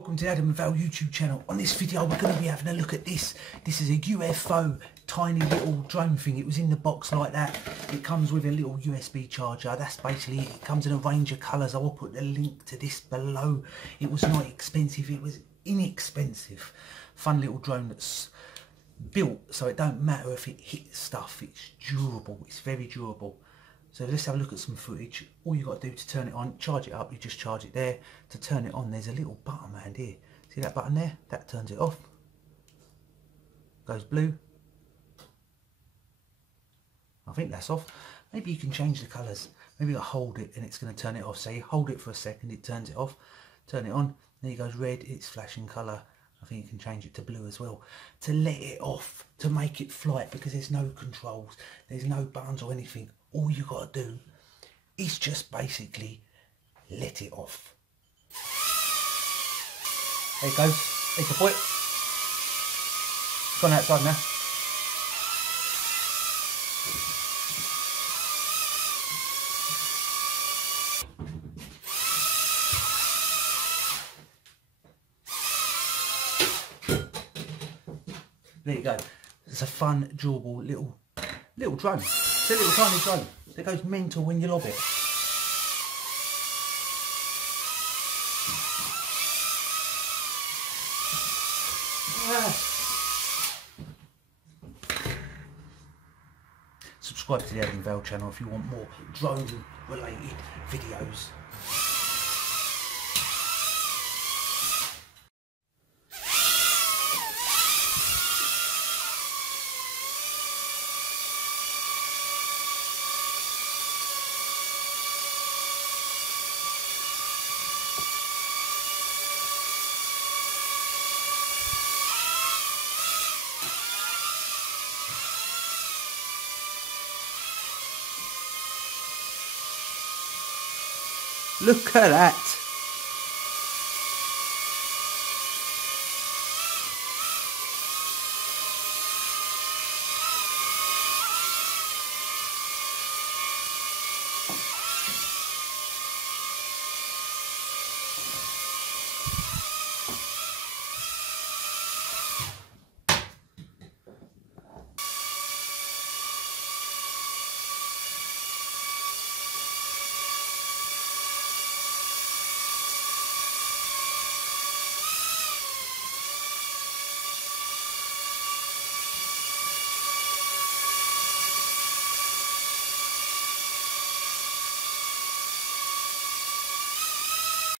Welcome to the Adam and Val YouTube channel. On this video we're going to be having a look at this. This is a UFO tiny little drone thing. It was in the box like that. It comes with a little USB charger. That's basically it. It comes in a range of colours. I will put the link to this below. It was not expensive, it was inexpensive. Fun little drone that's built so it don't matter if it hits stuff. It's durable, it's very durable. So let's have a look at some footage. All you got to do to turn it on, charge it up, you just charge it there. To turn it on, there's a little button around here. See that button there? That turns it off. Goes blue. I think that's off. Maybe you can change the colours. Maybe I hold it and it's going to turn it off. So you hold it for a second, it turns it off. Turn it on, then it goes red, it's flashing colour. I think you can change it to blue as well. To let it off, to make it flight, because there's no controls, there's no buttons or anything. All you got to do is just basically let it off. There it goes. There's the boy. It's gone outside now. There you go. It's a fun, durable little drone. It's a little tiny drone that goes mental when you lob it. Subscribe to the Adam and Val channel if you want more drone related videos. Look at that.